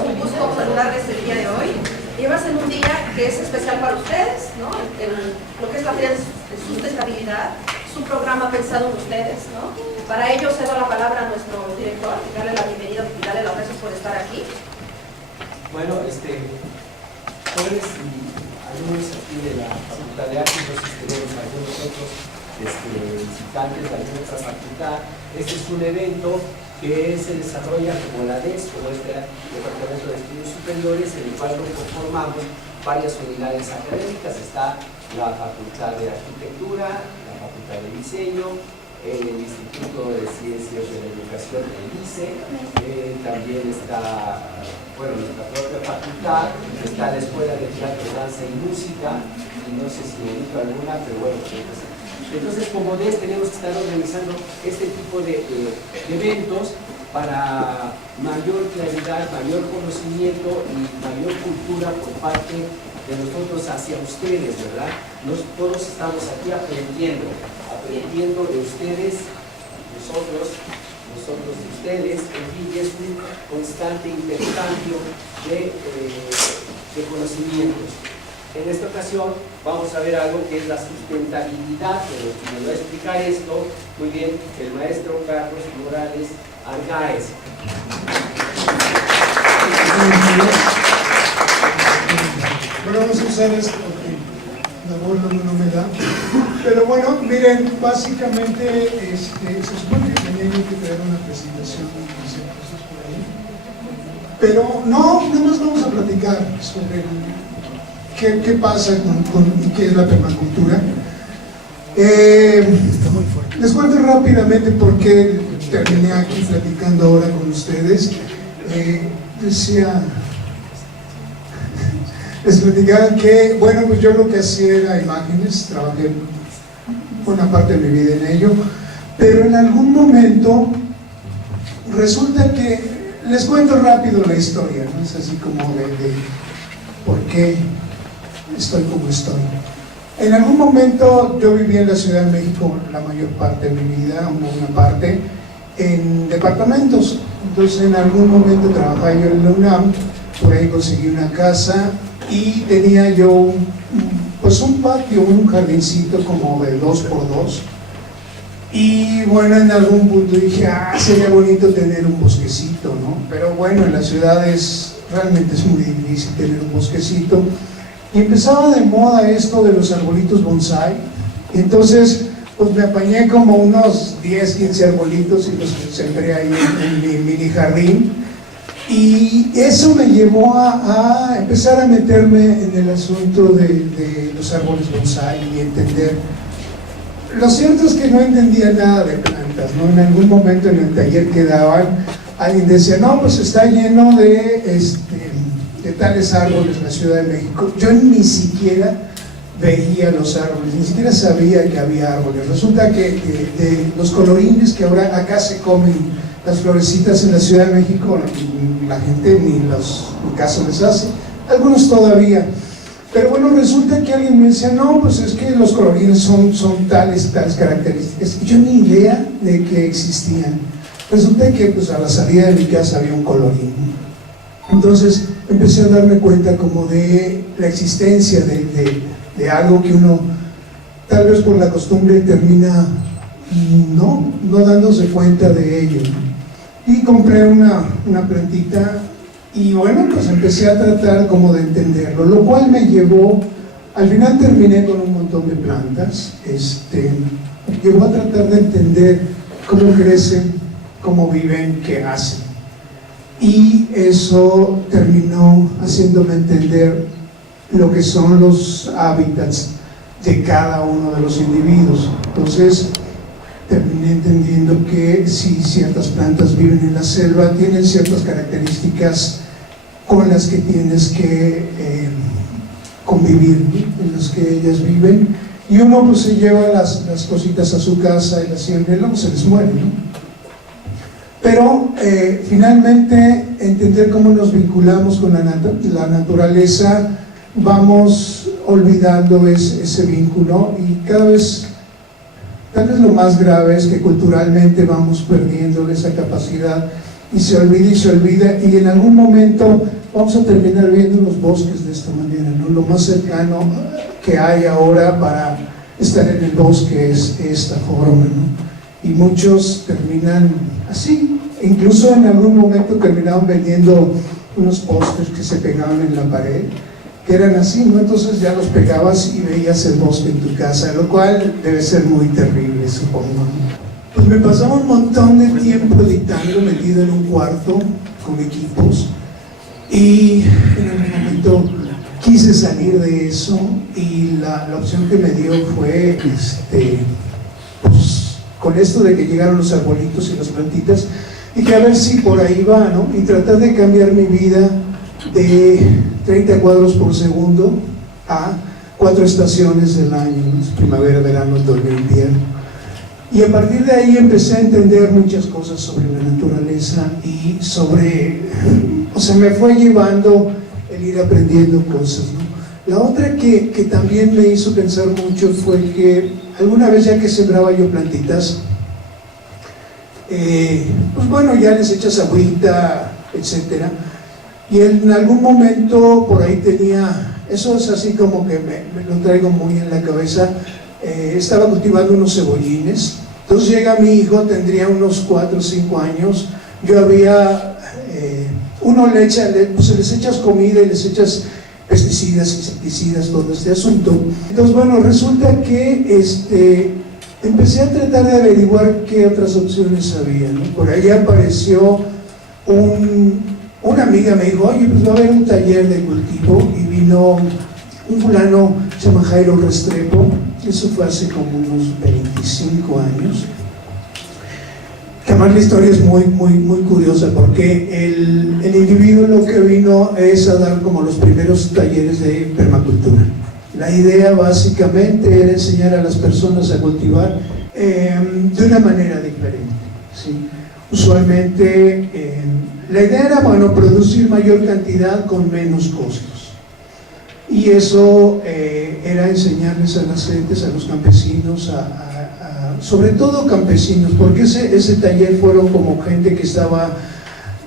Un gusto saludarles el día de hoy. Y va a ser un día que es especial para ustedes, ¿no? Lo que es la Feria de Sustentabilidad, es un programa pensado en ustedes, ¿no? Para ello cedo la palabra a nuestro director, darle la bienvenida y darle las gracias por estar aquí. Bueno, jóvenes y alumnos aquí de la Facultad de Artes, entonces tenemos algunos otros visitantes de alguna otra facultad. Este es un evento que se desarrolla como la DES, como Departamento de Estudios Superiores, en el cual conformamos varias unidades académicas. Está la Facultad de Arquitectura, la Facultad de Diseño, el Instituto de Ciencias de la Educación, el ICE, también está, bueno, nuestra propia facultad, está la Escuela de Teatro, Danza y Música, y no sé si me dijo alguna, pero bueno, entonces como DES tenemos que estar organizando este tipo de eventos para mayor claridad, mayor conocimiento y mayor cultura por parte de nosotros hacia ustedes, ¿verdad? Todos estamos aquí aprendiendo de ustedes, nosotros de ustedes, en fin, es un constante intercambio de conocimientos. En esta ocasión vamos a ver algo que es la sustentabilidad, que nos va a explicar esto muy bien el maestro Carlos Morales Argáez. Bueno, vamos a usar esto porque la bola no me da. Pero bueno, miren, básicamente se supone que tenía yo que traer una presentación de cosas por ahí. Pero no, nada más vamos a platicar sobre qué pasa y qué es la permacultura. Les cuento rápidamente por qué terminé aquí platicando ahora con ustedes. Les platicaba que, bueno, pues yo lo que hacía era imágenes, trabajé una parte de mi vida en ello, pero en algún momento resulta que, les cuento rápido la historia, ¿no? Es así como de por qué estoy como estoy. En algún momento yo viví en la Ciudad de México la mayor parte de mi vida, una parte en departamentos. Entonces en algún momento trabajaba yo en la UNAM, por ahí conseguí una casa y tenía yo pues un patio, un jardincito como de 2x2. Y bueno, en algún punto dije, sería bonito tener un bosquecito, ¿no? Pero bueno, en las ciudades realmente es muy difícil tener un bosquecito. Y empezaba de moda esto de los arbolitos bonsai. Entonces, pues me apañé como unos 10, 15 arbolitos y los sembré ahí en mi mini jardín. Y eso me llevó a empezar a meterme en el asunto de los árboles bonsai y entender. Lo cierto es que no entendía nada de plantas, ¿no? En algún momento en el taller que daban, alguien decía, no, pues está lleno de tales árboles en la Ciudad de México. Yo ni siquiera veía los árboles, ni siquiera sabía que había árboles. Resulta que de los colorines que ahora acá se comen las florecitas en la Ciudad de México, la gente ni caso les hace, algunos todavía. Pero bueno, resulta que alguien me decía, no, pues es que los colorines son tales características. Y yo ni idea de que existían. Resulta que pues a la salida de mi casa había un colorín. Entonces empecé a darme cuenta como de la existencia de algo que uno, tal vez por la costumbre, termina no dándose cuenta de ello. Y compré una plantita y bueno, pues empecé a tratar como de entenderlo, lo cual me llevó, al final terminé con un montón de plantas, llevó a tratar de entender cómo crecen, cómo viven, qué hacen. Y eso terminó haciéndome entender lo que son los hábitats de cada uno de los individuos. Entonces terminé entendiendo que si ciertas plantas viven en la selva, tienen ciertas características con las que tienes que convivir, ¿no? En las que ellas viven, y uno pues se lleva las cositas a su casa y las siembra y luego se les muere, ¿no? Pero finalmente entender cómo nos vinculamos con la naturaleza, vamos olvidando ese vínculo, y cada vez, tal vez lo más grave es que culturalmente vamos perdiendo esa capacidad y se olvida, y en algún momento vamos a terminar viendo los bosques de esta manera, ¿no? Lo más cercano que hay ahora para estar en el bosque es esta forma, ¿no? Y muchos terminan así, incluso en algún momento terminaban vendiendo unos pósters que se pegaban en la pared, que eran así, ¿no? Entonces ya los pegabas y veías el bosque en tu casa, lo cual debe ser muy terrible, supongo, ¿no? Pues me pasaba un montón de tiempo editando, metido en un cuarto con equipos, y en algún momento quise salir de eso, y la opción que me dio fue pues con esto de que llegaron los arbolitos y las plantitas, dije a ver si por ahí va, ¿no? Y tratar de cambiar mi vida de 30 cuadros por segundo a 4 estaciones del año, ¿no? Primavera, verano, otoño, invierno. Y a partir de ahí empecé a entender muchas cosas sobre la naturaleza y sobre, o sea, me fue llevando el ir aprendiendo cosas, ¿no? La otra que también me hizo pensar mucho fue que alguna vez, ya que sembraba yo plantitas, pues bueno, ya les echas agüita, etcétera, y en algún momento por ahí tenía, eso es así como que me lo traigo muy en la cabeza. Estaba cultivando unos cebollines, entonces llega mi hijo, tendría unos 4 o 5 años, yo había, uno le echa, pues les echas comida y les echas pesticidas, insecticidas, todo este asunto. Entonces bueno, resulta que empecé a tratar de averiguar qué otras opciones había, ¿no? Por ahí apareció una amiga, me dijo, oye, pues va a haber un taller de cultivo, y vino un fulano, se llama Jairo Restrepo, eso fue hace como unos 25 años. Además la historia es muy curiosa, porque el individuo lo que vino es a dar como los primeros talleres de permacultura. La idea básicamente era enseñar a las personas a cultivar de una manera diferente, ¿sí? Usualmente la idea era, bueno, producir mayor cantidad con menos costos. Y eso era enseñarles a las gentes, a los campesinos, sobre todo campesinos, porque ese taller fueron como gente que estaba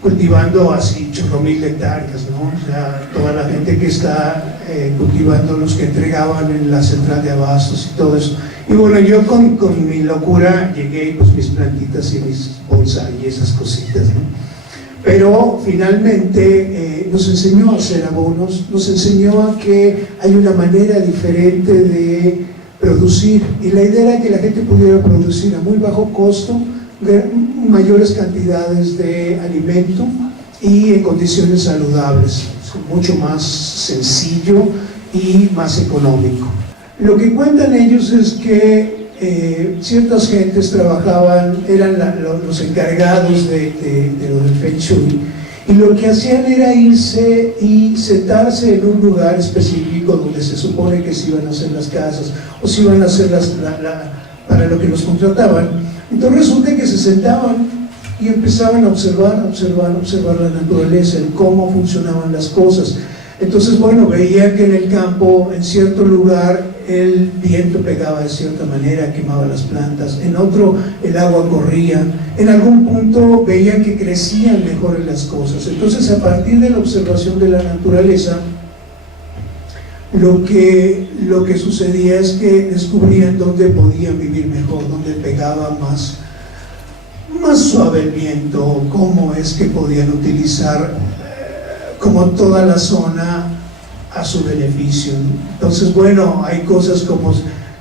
cultivando así 8,000 hectáreas, ¿no? O sea, toda la gente que está cultivando, los que entregaban en la central de abastos y todo eso. Y bueno, yo con mi locura llegué, pues mis plantitas y mis bonsai y esas cositas, ¿no? Pero finalmente nos enseñó a hacer abonos, nos enseñó a que hay una manera diferente de producir, y la idea era que la gente pudiera producir a muy bajo costo mayores cantidades de alimento y en condiciones saludables, mucho más sencillo y más económico. Lo que cuentan ellos es que ciertas gentes trabajaban, eran los encargados de lo del Feng Shui, y lo que hacían era irse y sentarse en un lugar específico donde se supone que se iban a hacer las casas o se iban a hacer para lo que los contrataban. Entonces resulta que se sentaban y empezaban a observar la naturaleza, el cómo funcionaban las cosas. Entonces, bueno, veían que en el campo, en cierto lugar, el viento pegaba de cierta manera, quemaba las plantas, en otro el agua corría, en algún punto veían que crecían mejor las cosas. Entonces, a partir de la observación de la naturaleza, lo que sucedía es que descubrían dónde podían vivir mejor, dónde pegaba más suave el viento, cómo es que podían utilizar como toda la zona a su beneficio, ¿no? Entonces, bueno, hay cosas como,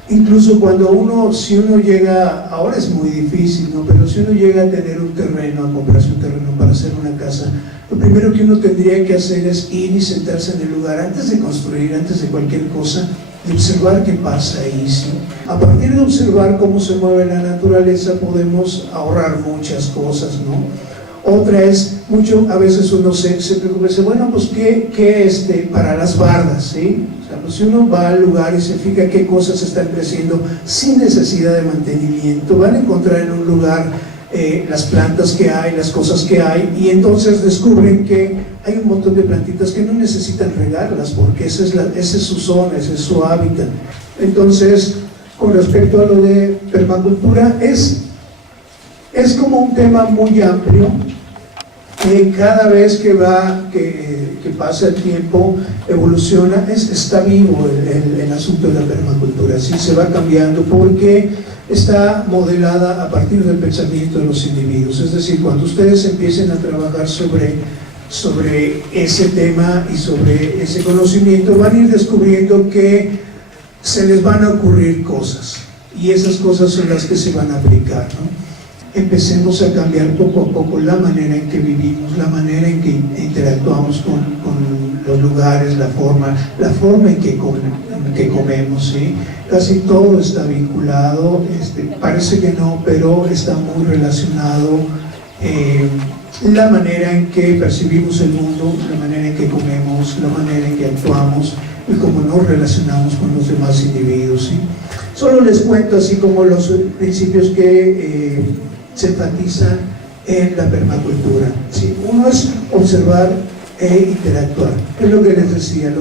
incluso cuando si uno llega, ahora es muy difícil, ¿no? Pero si uno llega a tener un terreno, a comprarse un terreno para hacer una casa, lo primero que uno tendría que hacer es ir y sentarse en el lugar antes de construir, antes de cualquier cosa, y observar qué pasa ahí, ¿sí? A partir de observar cómo se mueve la naturaleza podemos ahorrar muchas cosas, ¿no? Otra es, a veces uno se preocupa, dice, bueno, pues ¿qué para las bardas, ¿sí? O sea, pues si uno va al lugar y se fija qué cosas están creciendo sin necesidad de mantenimiento, van a encontrar en un lugar las plantas que hay, las cosas que hay, y entonces descubren que hay un montón de plantitas que no necesitan regarlas, porque esa es su zona, ese es su hábitat. Entonces, con respecto a lo de permacultura, es como un tema muy amplio, que cada vez que pasa el tiempo evoluciona, está vivo el asunto de la permacultura, sí se va cambiando porque está modelada a partir del pensamiento de los individuos. Es decir, cuando ustedes empiecen a trabajar sobre ese tema y sobre ese conocimiento, van a ir descubriendo que se les van a ocurrir cosas, y esas cosas son las que se van a aplicar, ¿no? Empecemos a cambiar poco a poco la manera en que vivimos, la manera en que interactuamos con los lugares, la forma en que comemos, ¿sí? Casi todo está vinculado, parece que no, pero está muy relacionado. La manera en que percibimos el mundo, la manera en que comemos, la manera en que actuamos y cómo nos relacionamos con los demás individuos, ¿sí? Solo les cuento así como los principios que se enfatizan en la permacultura, ¿sí? Uno es observar e interactuar, es lo que les decía,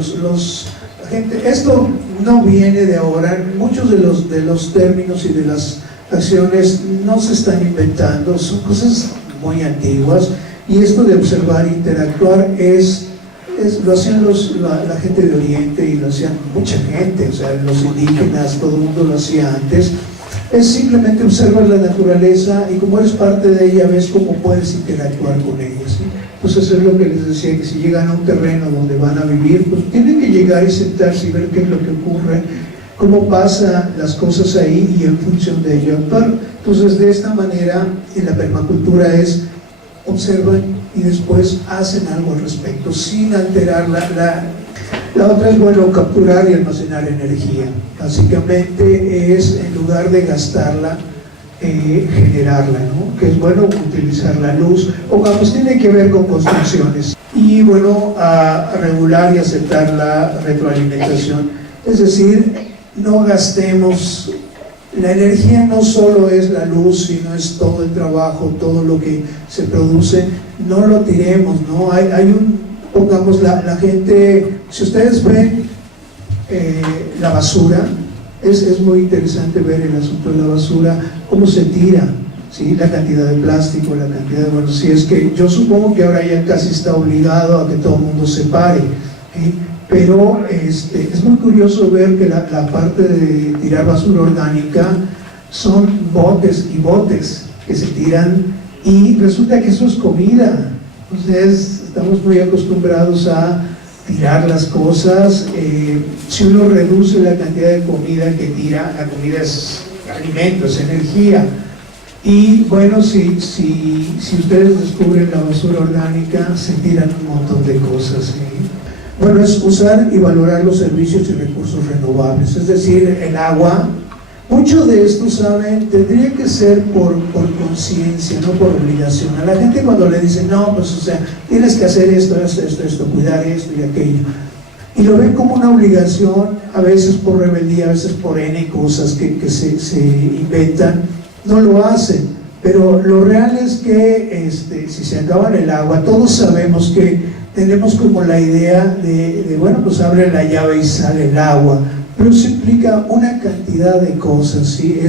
esto no viene de ahora, muchos de los términos y de las acciones no se están inventando, son cosas muy antiguas, y esto de observar e interactuar lo hacían la gente de Oriente, y lo hacían mucha gente, o sea, los indígenas, todo el mundo lo hacía antes. Es simplemente observar la naturaleza, y como eres parte de ella, ves cómo puedes interactuar con ella, ¿sí? Entonces eso es lo que les decía, que si llegan a un terreno donde van a vivir, pues tienen que llegar y sentarse y ver qué es lo que ocurre, cómo pasan las cosas ahí, y en función de ello actuar. Entonces, de esta manera, en la permacultura es observan y después hacen algo al respecto, sin alterar la otra es, bueno, capturar y almacenar energía. Básicamente es, en lugar de gastarla, generarla, ¿no? Que es bueno utilizar la luz, o vamos, tiene que ver con construcciones. Y bueno, a regular y aceptar la retroalimentación. Es decir, no gastemos. La energía no solo es la luz, sino es todo el trabajo, todo lo que se produce. No lo tiremos, ¿no? Pongamos la gente, si ustedes ven la basura, es muy interesante ver el asunto de la basura, cómo se tira, ¿sí? La cantidad de plástico, la cantidad de, bueno, si es que yo supongo que ahora ya casi está obligado a que todo el mundo se pare, ¿sí? Pero es muy curioso ver que la parte de tirar basura orgánica son botes y botes que se tiran, y resulta que eso es comida. Entonces estamos muy acostumbrados a tirar las cosas. Si uno reduce la cantidad de comida que tira, la comida es alimento, es energía. Y bueno, si ustedes descubren la basura orgánica, se tiran un montón de cosas, ¿sí? Bueno, es usar y valorar los servicios y recursos renovables, es decir, el agua. Mucho de esto, ¿saben? Tendría que ser por conciencia, no por obligación. A la gente cuando le dicen, no, pues, o sea, tienes que hacer esto, cuidar esto y aquello, y lo ven como una obligación, a veces por rebeldía, a veces por N cosas que se inventan, no lo hacen. Pero lo real es que si se acaban el agua, todos sabemos que tenemos como la idea de bueno, pues abre la llave y sale el agua, pero eso implica una cantidad de cosas, ¿sí?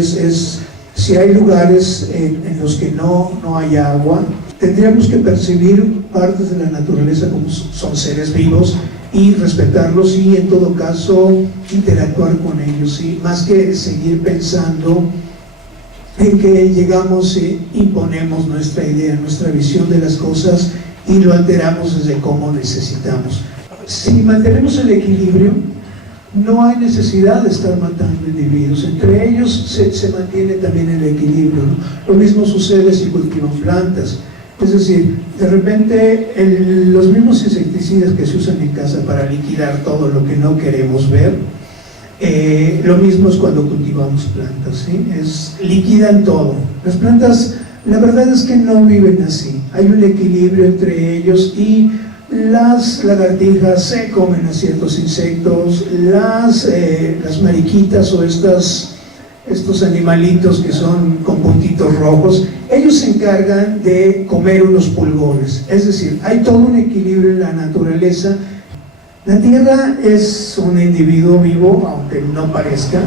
Si hay lugares en los que no hay agua, tendríamos que percibir partes de la naturaleza como son seres vivos y respetarlos, y en todo caso interactuar con ellos, ¿sí? Más que seguir pensando en que llegamos e imponemos nuestra idea, nuestra visión de las cosas, y lo alteramos desde cómo necesitamos. Si mantenemos el equilibrio, no hay necesidad de estar matando individuos, entre ellos se mantiene también el equilibrio, ¿no? Lo mismo sucede si cultivan plantas, es decir, de repente los mismos insecticidas que se usan en casa para liquidar todo lo que no queremos ver, lo mismo es cuando cultivamos plantas, ¿sí? Liquidan todo. Las plantas, la verdad es que no viven así, hay un equilibrio entre ellos, y las lagartijas se comen a ciertos insectos, las mariquitas o estos animalitos que son con puntitos rojos, ellos se encargan de comer unos pulgones. Es decir, hay todo un equilibrio en la naturaleza. La Tierra es un individuo vivo, aunque no parezca,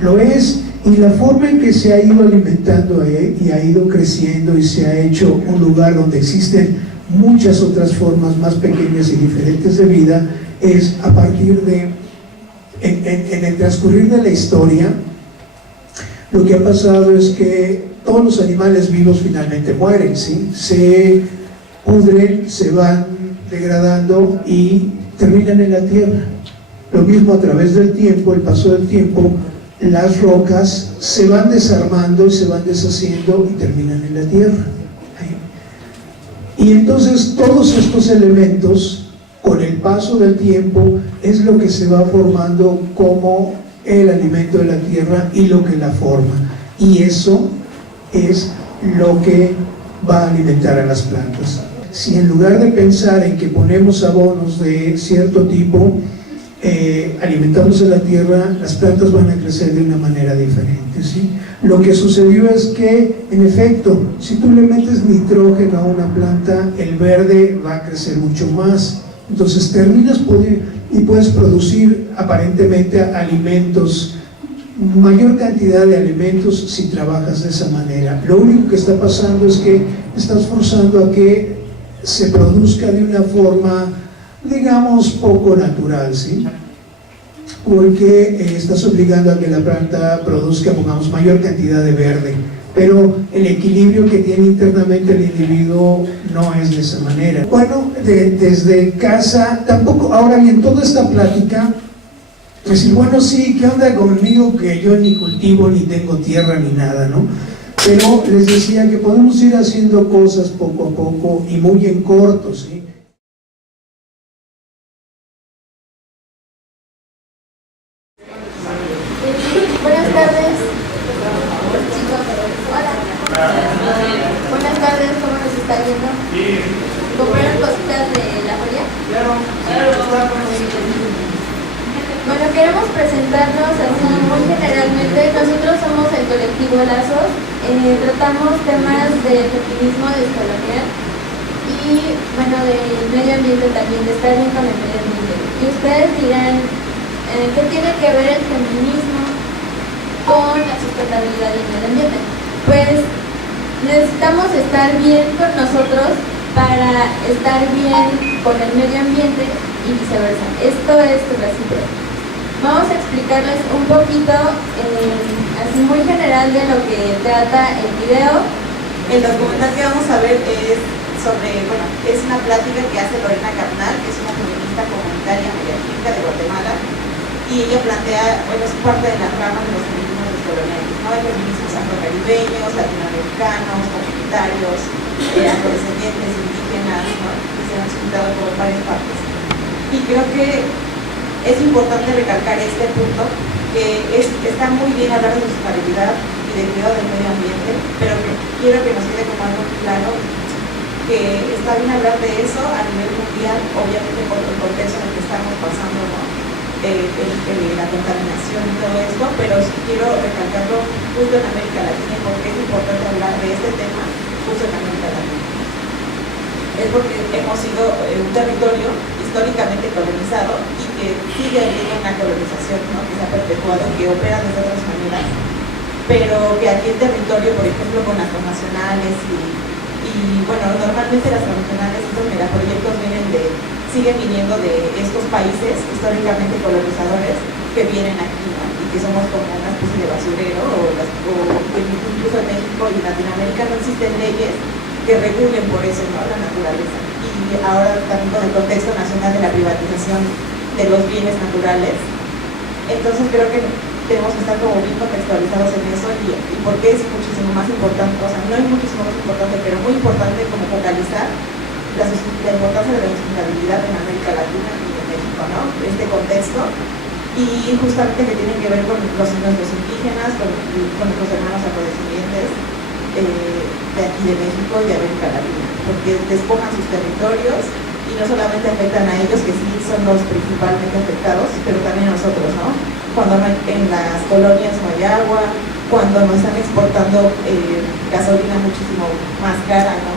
lo es, Y la forma en que se ha ido alimentando y ha ido creciendo y se ha hecho un lugar donde existen muchas otras formas más pequeñas y diferentes de vida es a partir de, en el transcurrir de la historia, lo que ha pasado es que todos los animales vivos finalmente mueren, ¿sí? Se pudren, se van degradando y terminan en la tierra. Lo mismo a través del tiempo, el paso del tiempo, las rocas se van desarmando, se van deshaciendo y terminan en la tierra. Y entonces todos estos elementos, con el paso del tiempo, es lo que se va formando como el alimento de la tierra y lo que la forma. Y eso es lo que va a alimentar a las plantas. Si en lugar de pensar en que ponemos abonos de cierto tipo, alimentamos a la tierra, las plantas van a crecer de una manera diferente, ¿sí? Lo que sucedió es que, en efecto, si tú le metes nitrógeno a una planta, el verde va a crecer mucho más. Entonces terminas y puedes producir aparentemente alimentos, mayor cantidad de alimentos si trabajas de esa manera. Lo único que está pasando es que estás forzando a que se produzca de una forma, digamos, poco natural, ¿sí? Porque estás obligando a que la planta produzca, pongamos, mayor cantidad de verde, pero el equilibrio que tiene internamente el individuo no es de esa manera. Bueno, desde casa, tampoco, ahora bien, toda esta plática, decir, bueno, sí, ¿qué onda conmigo? Que yo ni cultivo, ni tengo tierra, ni nada, ¿no? Pero les decía que podemos ir haciendo cosas poco a poco y muy en corto, ¿sí? Buenas tardes. Hola. Buenas tardes, ¿cómo nos está yendo? ¿Compraron cositas de la feria? Bueno, queremos presentarnos así muy generalmente. Nosotros somos el colectivo Lazos, tratamos temas de feminismo descolonial y, bueno, del medio ambiente también, de estar bien con el medio ambiente. Y ustedes dirán, ¿qué tiene que ver el feminismo con la sustentabilidad y el medio ambiente? Pues necesitamos estar bien con nosotros para estar bien con el medio ambiente y viceversa. Esto es recíproco. Vamos a explicarles un poquito, así muy general, de lo que trata el video. El documental que vamos a ver es sobre, bueno, es una plática que hace Lorena Carnal, que es una feminista comunitaria mediática de Guatemala, y ella plantea, bueno, es parte de las ramas de los feminismos descoloniales, ¿no? Hay feminismos afrocaribeños, latinoamericanos, comunitarios, afrodescendientes, indígenas, ¿no? Que se han juntado por varias partes. Y creo que es importante recalcar este punto, que está muy bien hablar de sustentabilidad y del cuidado del medio ambiente, pero que quiero que nos quede como algo claro que está bien hablar de eso a nivel mundial, obviamente por el contexto en el que estamos pasando, ¿no? La contaminación y todo esto, pero sí quiero recalcarlo justo en América Latina, porque es importante hablar de este tema justo en América Latina. Es porque hemos sido un territorio históricamente colonizado y que sigue habiendo una colonización, ¿no? Que se ha perpetuado, que opera de otras maneras, pero que aquí el territorio, por ejemplo, con las transnacionales y bueno, normalmente las transnacionales, estos megaproyectos siguen viniendo de estos países históricamente colonizadores que vienen aquí, ¿no? Y que somos como una especie de basurero, o incluso en México y en Latinoamérica no existen leyes que regulen por eso, ¿no? La naturaleza. Y ahora también con el contexto nacional de la privatización de los bienes naturales, entonces creo que tenemos que estar como bien contextualizados en eso y porque es muchísimo más importante, o sea, no es muchísimo más importante, pero muy importante como focalizar la importancia de la sustentabilidad en América Latina y en México, ¿no? Este contexto, y justamente que tiene que ver con nuestros indígenas, con nuestros hermanos afrodescendientes de aquí de México y de América Latina, porque despojan sus territorios y no solamente afectan a ellos, que sí son los principalmente afectados, pero también a nosotros, ¿no? Cuando en las colonias no hay agua, cuando nos están exportando gasolina muchísimo más cara, ¿no?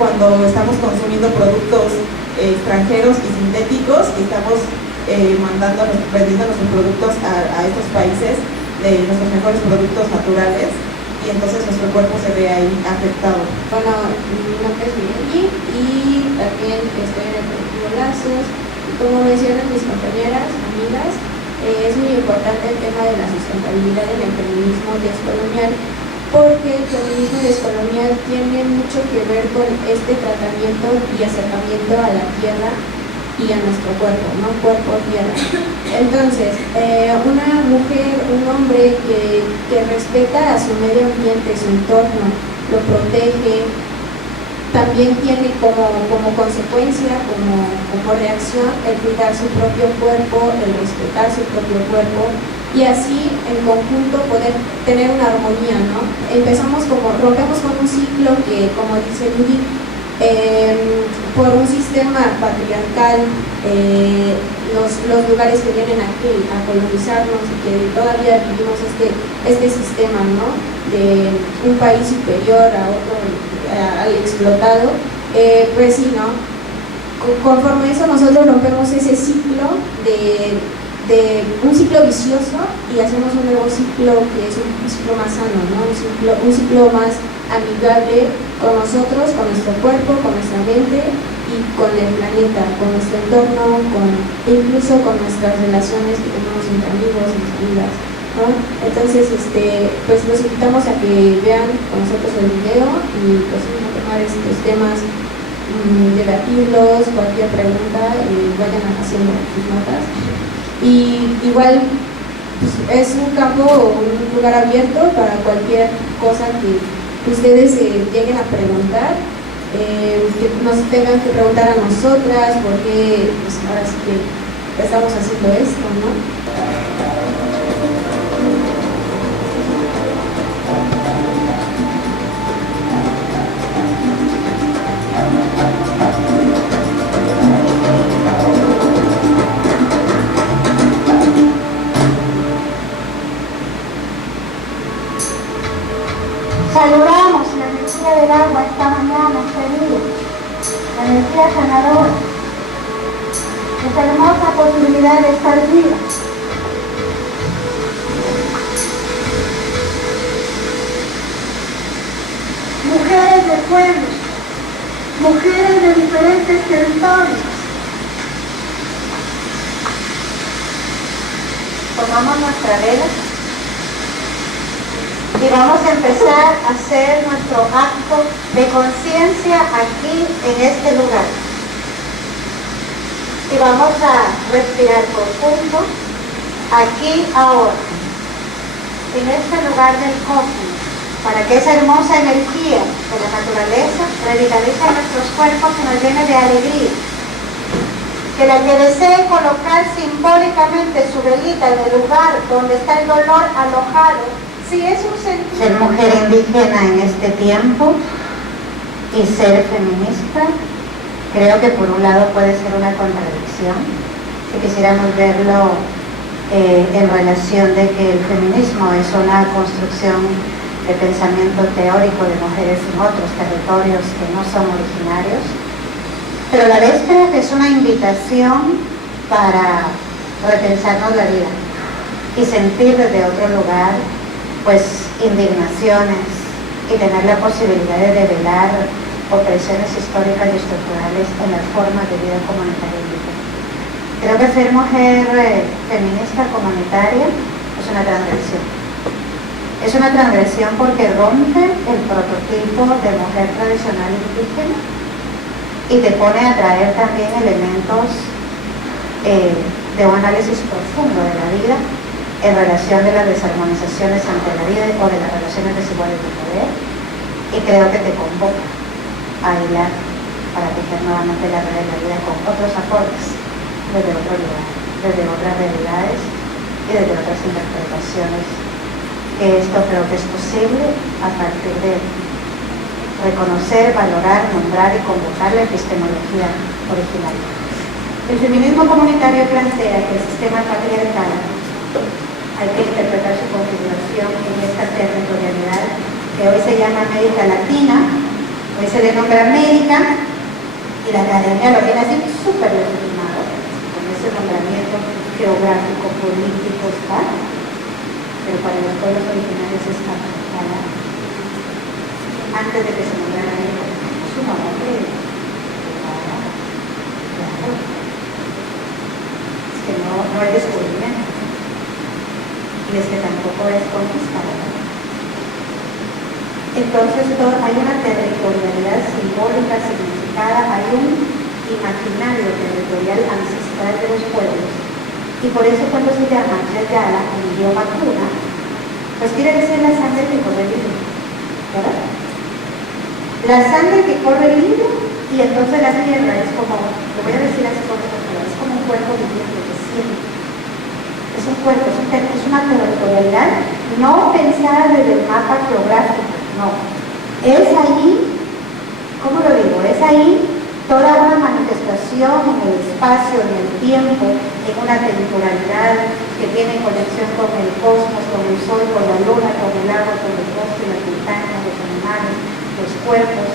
Cuando estamos consumiendo productos extranjeros y sintéticos y estamos vendiendo nuestros productos a estos países de nuestros mejores productos naturales y entonces nuestro cuerpo se ve ahí afectado. Bueno, mi nombre es Miguel y también estoy en el colectivo Lazos. Y como mencionan mis compañeras, amigas, es muy importante el tema de la sustentabilidad en el feminismo descolonial, porque el feminismo descolonial tiene mucho que ver con este tratamiento y acercamiento a la tierra y a nuestro cuerpo, ¿no? Cuerpo-tierra. Entonces, una mujer, un hombre que respeta a su medio ambiente, su entorno, lo protege, también tiene como consecuencia, como reacción, el cuidar su propio cuerpo, el respetar su propio cuerpo, y así en conjunto poder tener una armonía, ¿no? Rompemos con un ciclo que, como dice Judith, por un sistema patriarcal, los lugares que vienen aquí a colonizarnos y que todavía vivimos este sistema, ¿no? De un país superior a otro, al explotado, pues sí, ¿no? Conforme a eso nosotros rompemos ese ciclo de un ciclo vicioso y hacemos un nuevo ciclo que es un ciclo más sano, ¿no? Un ciclo más amigable con nosotros, con nuestro cuerpo, con nuestra mente y con el planeta, con nuestro entorno, incluso con nuestras relaciones que tenemos entre amigos, entre amigas, ¿no? Entonces, pues los invitamos a que vean con nosotros el video y pues vamos a tomar estos temas, debatirlos, cualquier pregunta, vayan haciendo sus notas. Y igual pues, es un campo, un lugar abierto para cualquier cosa que ustedes lleguen a preguntar, que nos tengan que preguntar a nosotras por qué pues, ahora sí que estamos haciendo esto, ¿no? Saludamos la energía del agua esta mañana, este día, la energía sanadora, esta hermosa posibilidad de estar viva. Mujeres de pueblos, mujeres de diferentes territorios. Tomamos nuestra vela y vamos a empezar a hacer nuestro acto de conciencia aquí en este lugar. Y vamos a respirar profundo, aquí, ahora, en este lugar del cosmos, para que esa hermosa energía de la naturaleza revitalice nuestros cuerpos y nos llene de alegría. Que la que desee colocar simbólicamente su velita en el lugar donde está el dolor alojado, si es un sentido. Ser mujer indígena en este tiempo y ser feminista, creo que por un lado puede ser una contradicción, si quisiéramos verlo en relación de que el feminismo es una construcción de pensamiento teórico de mujeres en otros territorios que no son originarios, pero a la vez creo que es una invitación para repensarnos la vida y sentir desde otro lugar pues indignaciones y tener la posibilidad de develar opresiones históricas y estructurales en las formas de vida comunitaria indígena. Creo que ser mujer feminista comunitaria es una transgresión. Es una transgresión porque rompe el prototipo de mujer tradicional indígena y te pone a traer también elementos de un análisis profundo de la vida en relación de las desarmonizaciones ante la vida o de las relaciones desiguales de poder, y creo que te convoca a hilar para tejer nuevamente la red de la vida con otros aportes desde otro lugar, desde otras realidades y desde otras interpretaciones, que esto creo que es posible a partir de reconocer, valorar, nombrar y convocar la epistemología original. El feminismo comunitario plantea que el sistema patriarcal hay que interpretar su configuración en esta territorialidad que hoy se llama América Latina, hoy se le nombra América y la academia lo tiene así súper legitimado con ese nombramiento geográfico, político, ¿está? pero para los pueblos originarios es Papachala. Antes de que se nombrara él, su nombre, claro, es que no es descubrimiento, y es que tampoco es conquista. Entonces hay una territorialidad simbólica, significada, hay un imaginario territorial ancestral de los pueblos. Y por eso cuando se llama Yayala en idioma Kuna, pues quiere decir la sangre que corre libre, ¿verdad? La sangre que corre libre, y entonces la tierra es como, lo voy a decir así con estas palabras, es como un cuerpo viviente que siente. Es un cuerpo, es una territorialidad no pensada desde el mapa geográfico. No, es ahí, ¿cómo lo digo? Es ahí toda una manifestación en el espacio, en el tiempo, en una temporalidad que tiene conexión con el cosmos, con el sol, con la luna, con el agua, con los bosques, las montañas, los animales, los cuerpos.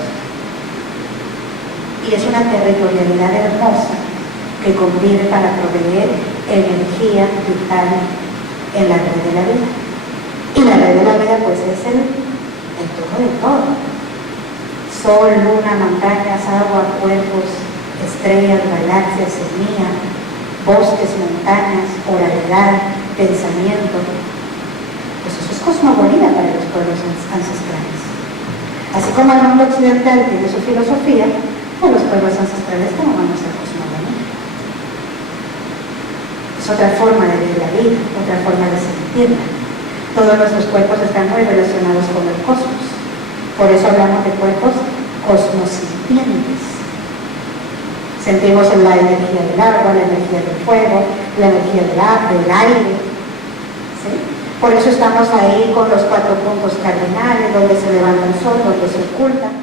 Y es una territorialidad hermosa que convive para proveer energía vital en la red de la vida. Y la red de la vida pues es el todo de todo. Sol, luna, montañas, agua, cuerpos, estrellas, galaxias, semilla, bosques, montañas, oralidad, pensamiento. Pues eso es cosmogonía para los pueblos ancestrales. Así como el mundo occidental tiene su filosofía, pues los pueblos ancestrales como van a ser cosmogonía. Es otra forma de ver la vida, otra forma de sentirla. Todos nuestros cuerpos están muy relacionados con el cosmos. Por eso hablamos de cuerpos cosmosintientes. Sentimos la energía del agua, la energía del fuego, la energía del aire. ¿Sí? Por eso estamos ahí con los 4 puntos cardinales, donde se levanta el sol, donde se oculta.